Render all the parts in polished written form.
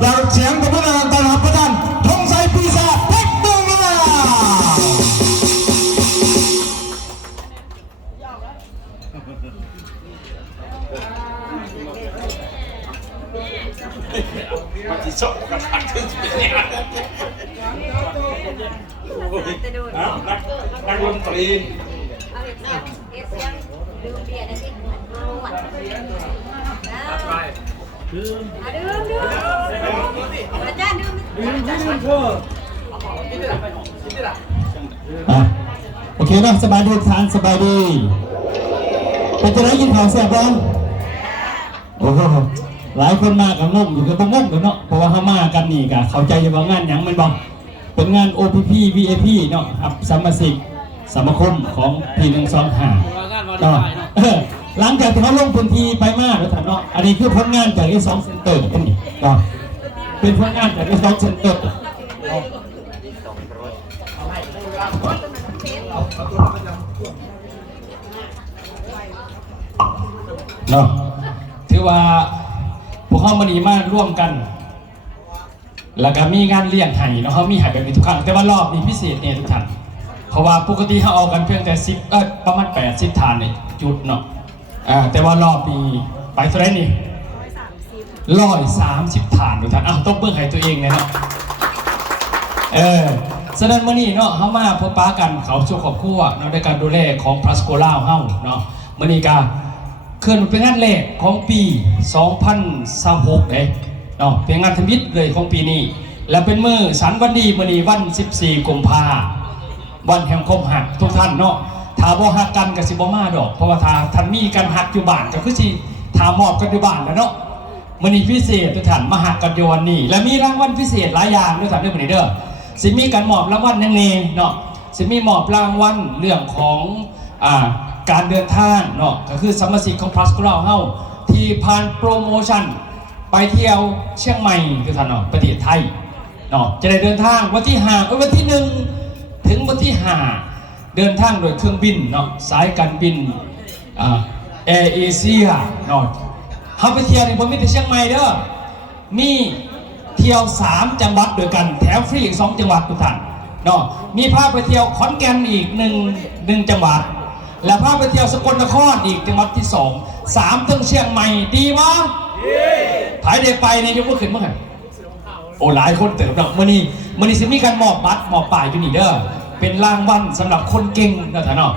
เราเสียงตบมือต้อนรับประธานธงชัยปีศาจเพชรเมืองมามันจะชอบกระถางขึ้นเป็นเนี่ยนักดนตรีโอเคนะสบายดีทานสบายดีเป็นจะได้ยินข่าวแซ่บบ้างโอ้โหหลายคนมากับงงอยู่กับงงกันเนาะเพราะว่าเขามากันนี่กะเข้าใจว่างานหยังมันบ้างเป็นงาน OPP VIP เนาะครับสมาชิกสมาคมของP125เนาะหลังจากที่เขาลงพื้นที่ไปมากแล้วท่านเนาะอันนี้คือผลงานจากS2 Center เป็นนี่เนาะเป็นผลงานจากS2 Center เนาะถือว่าพวกเขามาดีมาร่วมกันแล้วก็มีงานเลี้ยงไห้เนาะเขามีไห้แบบนี้ทุกครั้งแต่ว่ารอบนี้พิเศษเนี่ยทุกท่านเพราะว่าปกติเขาเอากันเพียงแต่10ประมาณ80 ฐานเนี่ยจุดเนาะแต่ว่ารอบนี้ไปเท่าไหร่นี่130 ฐานทุกท่านต้องเบิ่งให้ตัวเองเลยเนาะฉะนั้นมื้อนี้เนาะเขามาพบปะกันเขาสู่ครอบครัวเนาะในการดูแลของพลัสโกล่าเฮาเนาะมื้อนี้ก็เคลื่อนเป็นงานแรกของปี2026เลยเนาะเป็นงานทมิตเลยของปีนี้และเป็นมื้อสันวันดีมื้อนี้วัน14 กุมภาพันธ์วันแห่งความหักทุกท่านเนาะถ้าบ่ฮักกันก็สิบ่มาดอกเพราะว่าถ้าท่านมีกันฮักอยู่บ้านก็คือสิถ้ามอบกันอยู่บ้านแล้วเนาะมื้อนี้พิเศษทุกท่านมาฮักกันอยู่วันนี้และมีรางวัลพิเศษหลายอย่างด้วยท่านเด้อมื้อนี้เด้อสิมีการมอบรางวัลยังไงเนาะสิมีมอบรางวัลเรื่องของการเดินทางเนาะก็คือสมาชิกของพลัสโกล่าเฮาที่ผ่านโปรโมชั่นไปเที่ยวเชียงใหม่คือท่านเนาะประเทศไทยเนาะจะได้เดินทางวันที่วันที่1ถึงวันที่5เดินทางโดยเครื่องบินเนาะสายการบินแอร์เอเชียเนาะเฮาไปเที่ยวนี่บ่มีแต่เชียงใหม่เด้อมีเที่ยว3 จังหวัดด้วยกันแถมฟรีอีก2 จังหวัดทุกท่านเนาะมีพาไปเที่ยวขอนแก่นอีก1 จังหวัดและพาไปเที่ยวสกลนครอีกจังหวัดที่3ถึงเชียงใหม่ดีวะภายในไปเนี่ยยกมือขึ้นมั้งโอ้หลายคนเติมเนาะมื้อนี้สิมีการมอบบัตรมอบป้ายอยู่นี่เด้อเป็นรางวัลสำหรับคนเก่งนะท่านเนาะ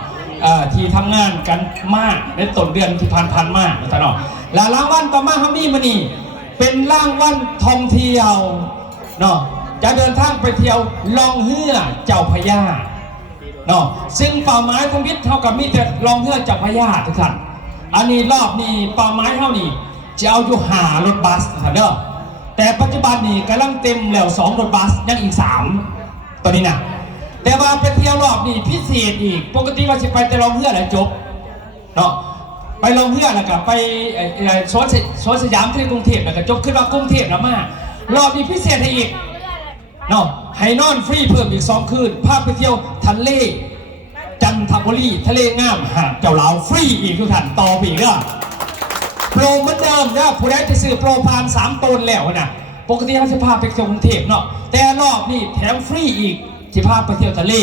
ที่ทำงานกันมากในต้นเดือนที่ผ่านมานะท่านเนาะและรางวัลต่อมาเขามีมื้อนี้เป็นรางวัลท่องเที่ยวเนาะจะเดินทางไปเที่ยวล่องเรือเจ้าพระยาเนาะซึ่งเป้าหมายของมิตรเท่ากับมีแต่ล่องเรือเจ้าพระยาทุกท่านอันนี้รอบนี้เป้าหมายเท่านี้จะเอาอยู่5 รถบัสท่านเด้อแต่ปัจจุบันนี้กำลังเต็มแล้ว2 รถบัสยังอีก3ตอนนี้นะแต่ว่าไปเที่ยวรอบนี้พิเศษอีกปกติว่าจะไปแต่ล่องเรือแล้วจบเนาะไปลงเพื่อแล้วก็ไปสวนสยามที่กรุงเทพแล้วก็จบขึ้นมากรุงเทพแล้วมารอบนี้พิเศษให้อีกเนาะให้นอนฟรีเพิ่มอีก2 คืนพาไปเที่ยวทะเลจันทบุรีทะเลงามหาดเจ้าเหลาฟรีอีกทุกท่านต่อไปอีกก็โปรเหมือนเดิมนะผู้ใดจะซื้อโปรผ่าน3 ตนแล้วนะปกติเขาจะพาไปเที่ยวกรุงเทพเนาะแต่รอบนี้แถมฟรีอีกจะพาไปเที่ยวทะเล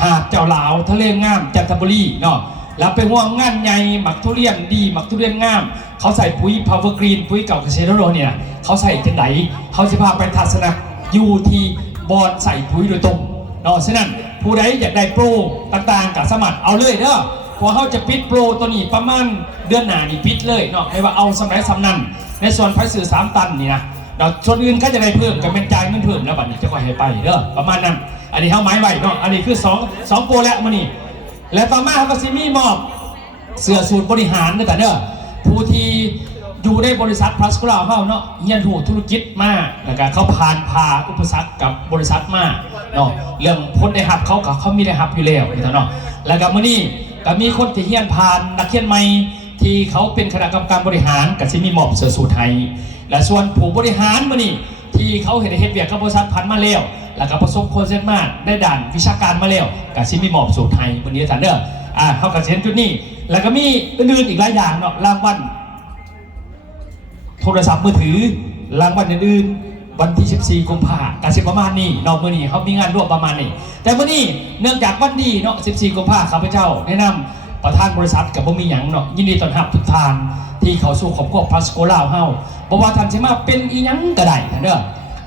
หาดเจ้าเหลาทะเลงามจันทบุรีเนาะแล้วไปห่วงงานใหญ่หมักทุเรียนดีหมักทุเรียนงามเขาใส่ปุ๋ยพาวเวอร์กรีนปุ๋ยเก่าเกษตรโรเนี่ยเขาใส่จังไหนเขาจะพาไปทัศนะอยู่ที่บอนใส่ปุ๋ยโดยตรงเนาะฉะนั้นผู้ใดอยากได้โปรต่างๆกับสมัครเอาเลยเด้อพอเขาจะปิดโปรตัวนี้ประมาณเดือนหน้านี่ปิดเลยเนาะไม่ว่าเอาสมัยสำนันในส่วนไฟสื่อ3 ตันนี่นะเนาะส่วนอื่นก็จะได้เพิ่มกับเป็นจ่ายเงินเพิ่มแล้วบัดนี้จะค่อยให้ไปเด้อประมาณนั้นอันนี้เขาหมายไว้เนาะอันนี้คือ2 โปรแล้วมื้อนี้และต่อมาเขาก็สิมีมอบเสื้อสูตรบริหารด้วยกันเด้อผู้ที่อยู่ในบริษัทพลัสโกล่าเฮาเนาะเรียนรู้ธุรกิจมาแล้วก็เขาผ่านอุปสรรคกับบริษัทมาเนาะเรื่องพ้นได้หับเขามีได้หับอยู่แล้วเนาะแล้วก็มื้อนี้ก็มีคนที่เรียนผ่านนักเรียนใหม่ที่เขาเป็นคณะกรรมการบริหารก็สิมีมอบเสื้อสูทให้และส่วนผู้บริหารมื้อนี้ที่เขาเห็นเวียกกับบริษัทผ่านมาแล้วแล้วก็ประสบความสำเร็จมากได้ด่านวิชาการมาแล้วก็สิมีมอบสูทให้มื้อนี้ท่านเด้อเขาก็เห็นจุดนี้แล้วก็มีอื่นๆอีกหลายอย่างเนาะรางวัลโทรศัพท์มือถือ รางวัลอื่นๆวันที่ 14 กุมภาพันธ์การสิประมาณนี้นอกมื้อนี้เขามีงานร่วมประมาณนี้แต่มื้อนี้เนื่องจากวันดีเนาะ 14 กุมภาพันธ์ข้าพเจ้าแนะนำประธานบริษัทกับบ่มีหยังเนาะยินดีต้อนรับทุกท่านที่เข้าสู่ครอบครัวพลัสโกลาวเฮาบ่ว่าท่านสิมาเป็นอีหยังก็ได้เด้อ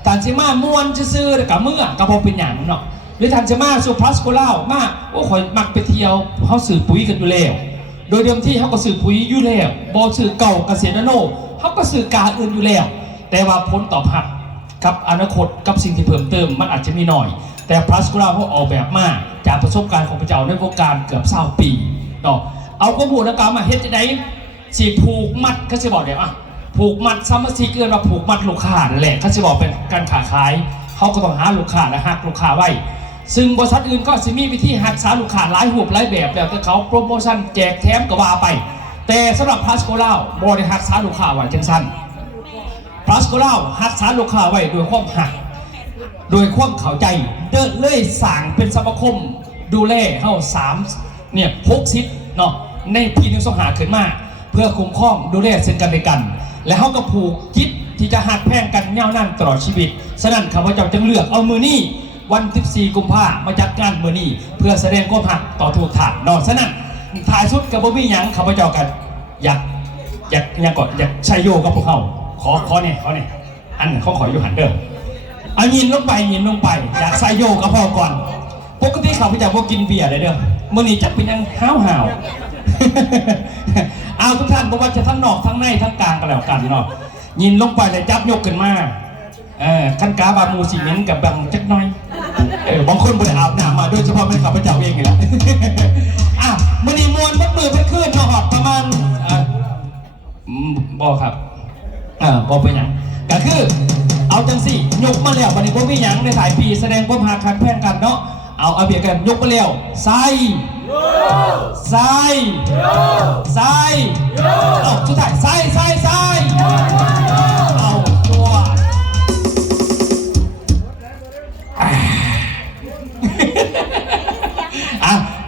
ท่านสิมาม่วนซื่อๆกับเมื่อก็บ่เป็นหยังเนาะหรือท่านสิมาสู่พลัสโกลาวมาโอ้ข่อยมักไปเที่ยวเฮาซื้อปุ๋ยกันอยู่แล้วโดยเดิมที่เขาก็ซื้อปุ๋ยอยู่แล้วบ่ซื้อเก่าเกษตรนาโนเขาก็ซื้อกาอื่นอยู่แล้วแต่ว่าผลตอบรับกับอนาคตกับสิ่งที่เพิ่มเติมมันอาจจะมีหน่อยแต่พลัสโกลาวเขาออกแบบมาจากประสบการณ์ของพระเจ้าในวงการเกือบ20 ปีเนาะเอาข้อมูลแล้วก็มาเฮ็ดจังได๋สิผูกมัดเขาสิบอกได้ว่าผูกมัดสมาชิกเกินว่าผูกมัดลูกค้านั่นแหละเขาสิบอกเป็นการค้าขายเขาก็ต้องหาลูกค้าและหักลูกค้าไว้ซึ่งบริษัทอื่นก็สิมีวิธีหักษาลูกค้าหลายรูปหลายแบบแล้วแต่เขาโปรโมชั่นแจกแถมก็ว่าไปแต่สำหรับพลัสโกลาวบ่ได้หักษาลูกค้าไว้จังซั่นพลัสโกลาวหักษาลูกค้าไว้ด้วยความหักโดยความเข้าใจเดินเลยสั่งเป็นสมาคมดูแลเฮา3เนี่ย60เนาะในปีนึงต้องหาขึ้นมาเพื่อคุ้มครองดูแลซึ่งกันและกันและเฮาก็ผูกจิตที่จะหักแพงกันยาวนานตลอดชีวิตฉะนั้นข้าพเจ้าจึงเลือกเอามือนี้วัน 14 กุมภาพันธ์มาจัดงานมือนี้เพื่อแสดงความหักต่อทุกท่านเนาะฉะนั้นถ่ายชุดกับบ่มีหยังข้าพเจ้ากันอยากใช้โยกับพวกเขาขอเนี่ยอันเขาขออยู่หันเด้อเอายินลงไปอยากใส่โยกับพ่อก่อนปกติเขาพเจ้าพวกกินเบียร์เลยเด้อมื้อนี้จักเป็นยังห้าวเอาทุกท่านบอกว่าจะทั้งนอกทั้งในทั้งกลางก็แล้วกันเนาะยินลงไปเลยจับยกขึ้นมาขั้นกาบามูสีเม้นกับบังจักน้อยบางคนบ่ได้อาบน้ำมาโดยเฉพาะเป็นข้าพเจ้าเองไงล่ะมื้อนี้มวนมัดมือเป็นขึ้นเนาะหอดประมาณบ่ครับบ่เป็นหยังก็คือเอาจังสิยกมาแล้ววันนี้บ่มีหยังในสายปีแสดงความหักคักแพงกันเนาะเอาเบียกันยกมาแล้วใส่เอาสุดท้ายใส่เอาตัว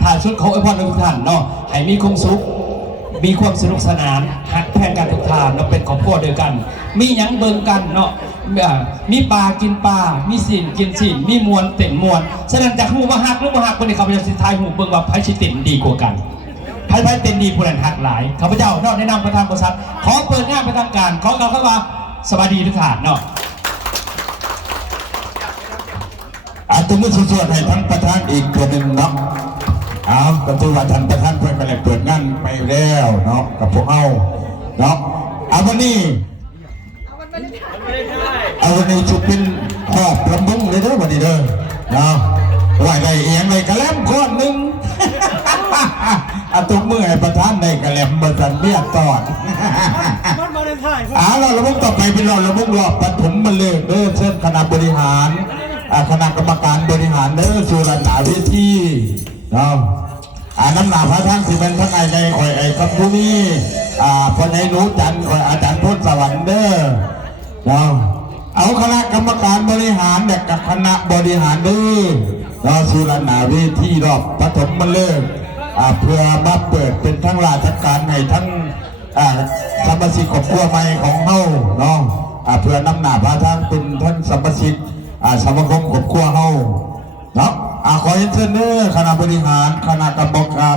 ถ่ายชุดของไอ้พ่อทุกท่านเนาะให้มีความสุขมีความสนุกสนานหักแพงกันทุกท่านเราเป็นครอบครัวเดียวกันมีหยังเบิ่งกันเนาะมีปลากินปลามีสินกินสินมีมวลเต็มมวลฉะนั้นจากหูว่าหักหรือว่าหักคนนี้ข้าพเจ้าสิทายหูเบิ่งว่าไพ่ชิตินดีกว่ากันไพ่เต็มดีผู้นั้นหักหลายข้าพเจ้านอกแนะนำประธานบริษัทขอเปิดงานเป็นทางการขอกล่าวคำว่าสวัสดีทุกท่านเนาะตุ้มสุดๆให้ทั้งประธานอีกคนหนึ่งเนาะก็ถือว่าท่านประธานเพื่อนกันเลยเปิดงานไปแล้วเนาะกับพวกเอาเนาะวันนี้ชุดเป็นขอบลำบุ้งเลยเด้อวันนี้เด้อเนาะไหวได้เอียงเลยกระแลมก้อนหนึ่งตุ้มมือให้ประธานได้กระแลมเบอร์สันเบียตอดเราระบุต่อไปเป็นเราระบุรอบปฐมมาเลยเด้อเชิญคณะบริหารคณะกรรมการบริหารเด้อสุรนาวิธีเนาะน้ำหนาพระท่านสิเป็นทั้งในคอยกับผู้นี้พอในรู้จันคอยอาจารย์พุทธสวรรค์เด้อเนาะเอาคณะกรรมการบริหารเด็กกับคณะบริหารเด้อเราสุรนาวิธีรอบปฐมมาเลยเพื่อมาเปิดเป็นทั้งราชการให้ทั้งสมาชิกครอบครัวใหม่ของเฮาเนาะเพื่อนำหนาพระท่านเป็นท่านสมาชิกสมาคมครอบครัวเฮาเนาะขอเชิญเด้อคณะบริหารคณะกรรมการ